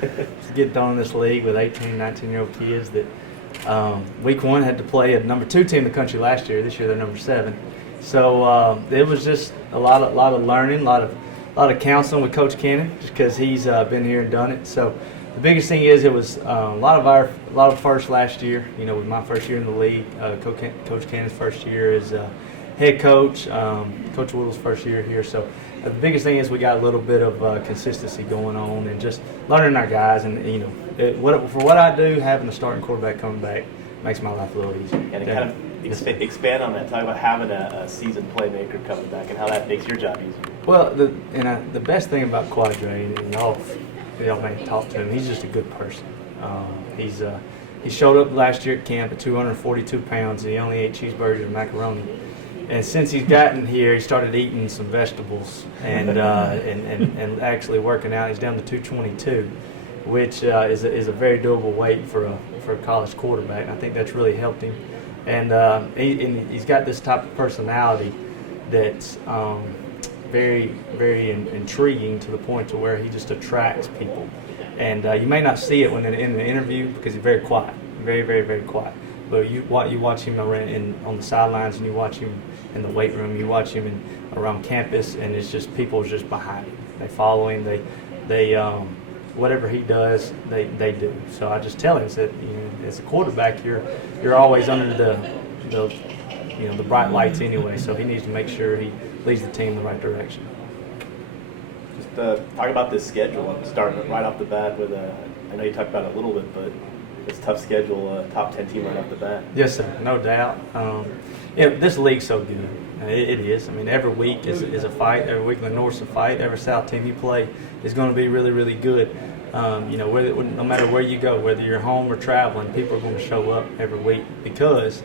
to get thrown in this league with 18, 19-year-old kids that week one had to play a number 2 team in the country last year. This year they're number 7. So it was just a lot of learning, a lot of counseling with Coach Cannon, just because he's been here and done it. So the biggest thing is it was a lot of firsts last year. You know, with my first year in the league, Coach Cannon's first year as head coach, Coach Whittle's first year here. So the biggest thing is we got a little bit of consistency going on and just learning our guys. And you know, for what I do, having a starting quarterback coming back makes my life a little easier. And to kind of expand on that, talk about having a seasoned playmaker coming back and how that makes your job easier. Well, the best thing about Quadre, and y'all may talk to him, he's just a good person. He showed up last year at camp at 242 pounds, and he only ate cheeseburgers and macaroni. And since he's gotten here, he started eating some vegetables and actually working out. He's down to 222, which is a very doable weight for a college quarterback. And I think that's really helped him. And he's got this type of personality that's very, very intriguing to the point to where he just attracts people. And you may not see it when in the interview because he's very quiet, very, very, very quiet. But you watch him on the sidelines, and you watch him in the weight room, you watch him around campus, and it's just people are just behind him. They follow him. They whatever he does, they do. So I just tell him that, you know, as a quarterback, you're always under the bright lights anyway. So he needs to make sure he leads the team in the right direction. Just talk about this schedule, starting right off the bat with I know you talked about it a little bit, but it's a tough schedule, top 10 team right off the bat. Yes, sir, no doubt. This league's so good. It is. I mean, every week is a fight. Every week in the North's a fight. Every South team you play is going to be really, really good. You know, no matter where you go, whether you're home or traveling, people are going to show up every week because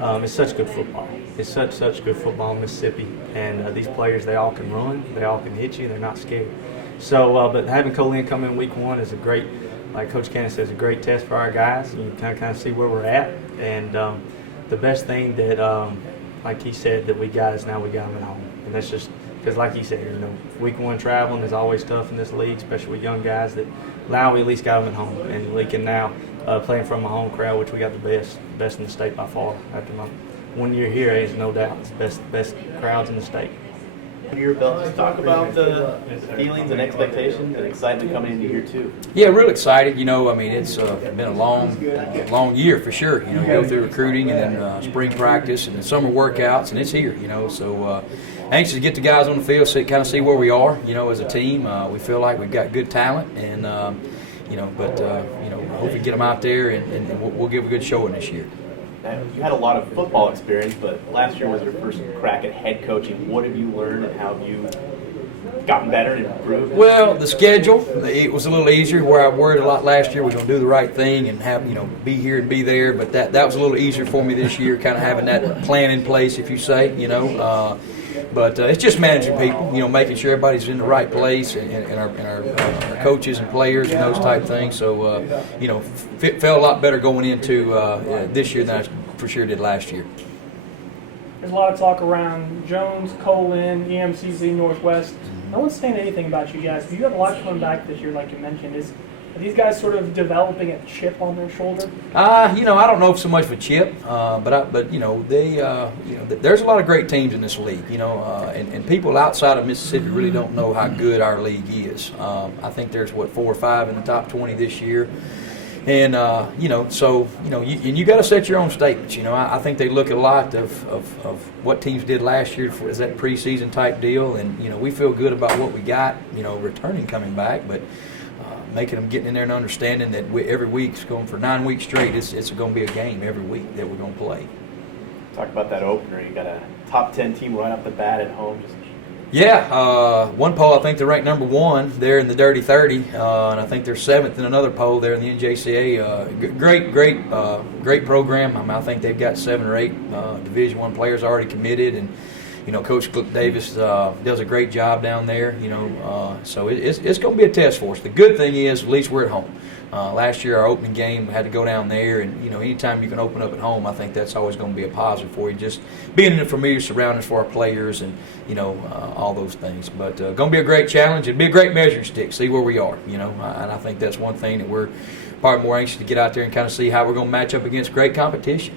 it's such good football. It's such good football in Mississippi, and these players, they all can run, they all can hit you, they're not scared. So, but having Colin come in week one is a great, like Coach Cannon says, a great test for our guys. You can kind of see where we're at, and the best thing that, like he said, that we got is now we got them at home, and that's just because, like he said, you know, week one traveling is always tough in this league, especially with young guys. That now we at least got them at home, and we can now play in front of a home crowd, which we got the best in the state by far. After my 1 year here, is no doubt it's the best crowds in the state. Your belt, just talk about the feelings and expectations and excitement coming into year 2. Yeah, real excited. You know, I mean, it's been a long year for sure. You know, you go through recruiting and then spring practice and then summer workouts, and it's here. You know, so anxious to get the guys on the field, kind of see where we are. You know, as a team, we feel like we've got good talent, and you know, but you know, hopefully get them out there and we'll give a good showing this year. You had a lot of football experience, but last year was your first crack at head coaching. What have you learned, and how have you gotten better and improved? Well, the schedule, it was a little easier. Where I worried a lot last year, we're going to do the right thing and have, you know, be here and be there. But that was a little easier for me this year, kind of having that plan in place, if you say, you know. But it's just managing people, you know, making sure everybody's in the right place, and our coaches and players and those type things. So, you know, felt a lot better going into this year than I for sure did last year. There's a lot of talk around Jones, Colin, EMCC, Northwest. No one's saying anything about you guys. You have a lot coming back this year, like you mentioned. Are these guys sort of developing a chip on their shoulder? You know, I don't know if so much of a chip, but you know, there's a lot of great teams in this league. You know, and people outside of Mississippi really don't know how good our league is. I think there's 4 or 5 in the top 20 this year. And you know, so you know, you got to set your own statements. You know, I think they look at a lot of what teams did last year as that preseason type deal, and you know, we feel good about what we got. You know, returning coming back, but making them getting in there and understanding that every week's going for 9 weeks straight. It's going to be a game every week that we're going to play. Talk about that opener. You got a top 10 team right off the bat at home. Yeah, one poll I think they're ranked number 1 there in the Dirty 30, and I think they're 7th in another poll there in the NJCA. Great program. I mean, I think they've got 7 or 8 Division I players already committed, and Coach Cliff Davis does a great job down there. So it's going to be a test for us. The good thing is, at least we're at home. Last year, our opening game had to go down there, and anytime you can open up at home, I think that's always going to be a positive for you. Just being in the familiar surroundings for our players, and all those things. But going to be a great challenge. It'd be a great measuring stick. See where we are. And I think that's one thing that we're probably more anxious to get out there and kind of see how we're going to match up against great competition.